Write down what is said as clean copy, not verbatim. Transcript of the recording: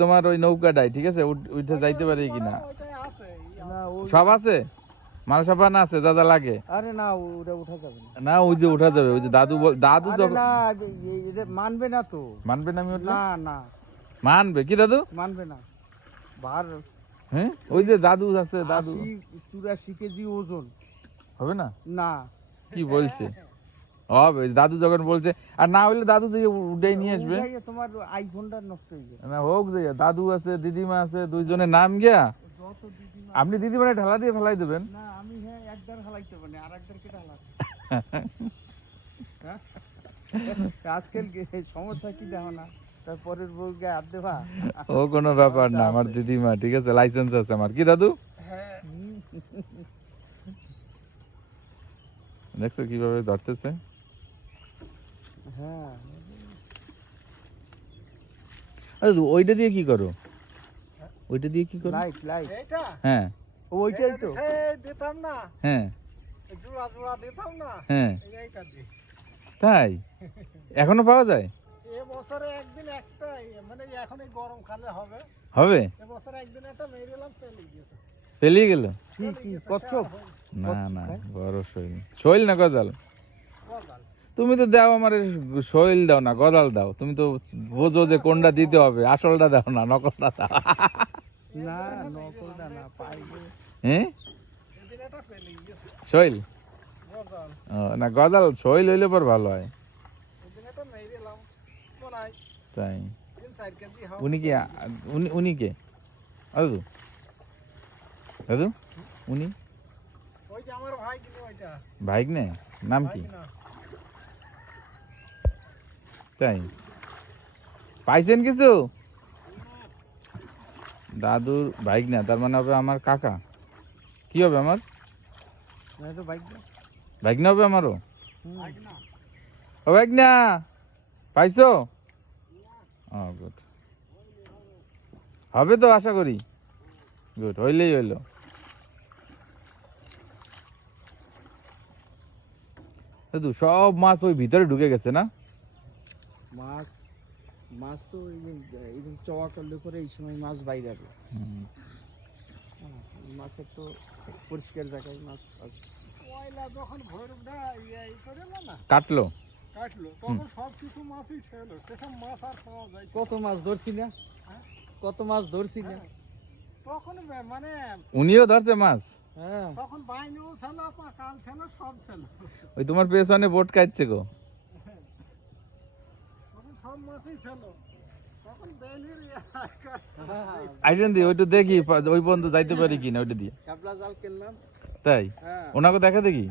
তোমার ওই নৌকাটাই ঠিক আছে, উঠে যাইতে পারি কিনা? সব আছে, মাল সাবান আছে, যা যা লাগে। আরে না, ওটা উঠা যাবে না, ওই যে উঠা যাবে, ওই যে দাদু যখন মানবে না তো। মানবে না? আমি না না মানবে কি দাদু? মানবে না। ভার হ্যাঁ, ওই যে দাদু আছে, দাদু 84 কেজি ওজন হবে না? না। কি বলছে? হবে, দাদু যখন বলছে। আর না হইলে দাদু যে উঠেই নিয়ে আসবে। তোমার আইফোনটা নষ্ট হয়ে যাবে না হোক, যে দাদু আছে, দিদিমা আছে, দুইজনের নাম গিয়া আপনি দিদিমারে ঢালা দিয়ে ফেলাই দেবেন। না আমি একদার ফেলাইতে পারি, আর একদারকে ঢালা। আজকাল সমস্যা কি দেখো না, তারপরের বউকে হাত দেবা। ও কোনো ব্যাপার না, আমার দিদিমা ঠিক আছে, লাইসেন্স আছে আমার। কি দাদু দেখছো কিভাবে ধরতেছে? হ্যাঁ, আরে ওইটা দিয়ে কি করো? ওইটা দিয়ে কি করো? Light light. হ্যাঁ ওইটাই তো দিতাম না, হ্যাঁ জোড়া জোড়া দিতাম না। হ্যাঁ, এইটা দিয়ে তাই এখনো পাওয়া যায়? এবছরে একদিন একটাই, মানে এখন এই গরমকালে হবে। হবে, এবছরে একদিন একটা মেরেলাম, পেলে গেছে। পেলিয়ে গেল? কি কচ্ছপ? না না, বড় শৈল। শৈল না গজাল? গজাল। তুমি তো দাও আমার, শৈল দাও না, গজাল দাও। তুমি তো বোঝো যে কোনটা দিতে হবে, আসলটা দাও না, নকলটা দাও। না নকলটা না, পাইবে। হ্যাঁ, এদিন একটা পেলে গেছে শৈল? গজাল। না, গজাল শৈল হইলে পর ভালো হয়। এদিন একটা মেরেলাম, কোনাই তাই 3-4 কেজি হবে। উনি কি? উনি কে? দাদু দাদু উনি ওই যে আমার ভাই কিনে ওইটা। ভাইক নে, নাম কি? না, তাই পাইছেন কিছু? দাদুর বাইক না, তার মানে হবে আমার কাকা। কি হবে আমার? তো বাইক বাইক না হবে আমারও? ভাই না। ও বাইক না পাইছো? ও গুড, হবে তো আশা করি। গুড, হইলেই হইলো। দাদু সব মাছ ওই ভিতরে ঢুকে গেছে না? মাছ মাছ তো এই যে চওয়া করলে পরে এই সময় মাছ বাইরে আসে। মাছের তো পরিষ্কার জায়গায় মাছ আছে। পয়লা যখন ভৈরবটা এই করে না কাটলো। কাটলো, তখন সব কিছু মাছই ছিল, সেসব মাছ আর পাওয়া যায়। কত মাছ ধরছি না, কত মাছ ধরছি না। তখন মানে উনিও ধরছে মাছ? হ্যাঁ, তখন বাইনেও ছিল, কাল ছিল, সব ছিল। ওই তোমার পেছনে বোট কাটছে গো। তখন সব মাছই ছিল, তখন বেলির আইডেন দিয়ে ওইটা দেখি, ওই পর্যন্ত যাইতে পারি কিনা ওইটা দিয়ে। কাবলা জাল কিনলাম। তাই হ্যাঁ, ওনাকে দেখা দেখি।